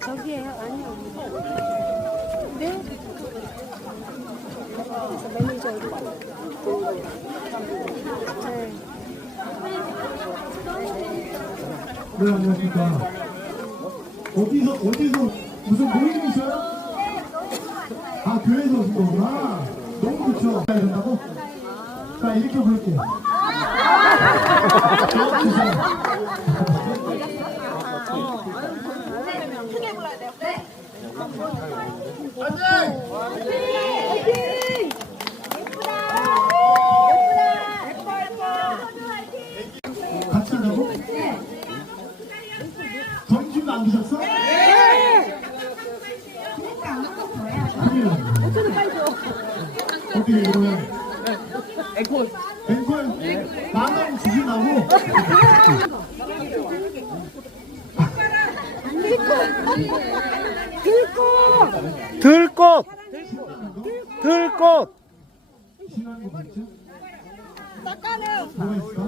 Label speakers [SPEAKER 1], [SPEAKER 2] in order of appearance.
[SPEAKER 1] 저기에요? 아니요. 네? 매니저 네.
[SPEAKER 2] 네, 안녕하십니까. 어디서, 어디서, 무슨 모임이셔요? 아, 교회에서 오신 거구나. 자, 이렇게 부를게요. 같이? 네! 큰일 났네. 어떻게 그러면 앵콜 앵콜 만원 주신다고?
[SPEAKER 3] 들꽃 들꽃
[SPEAKER 2] 맞죠? 뭐가 있을까?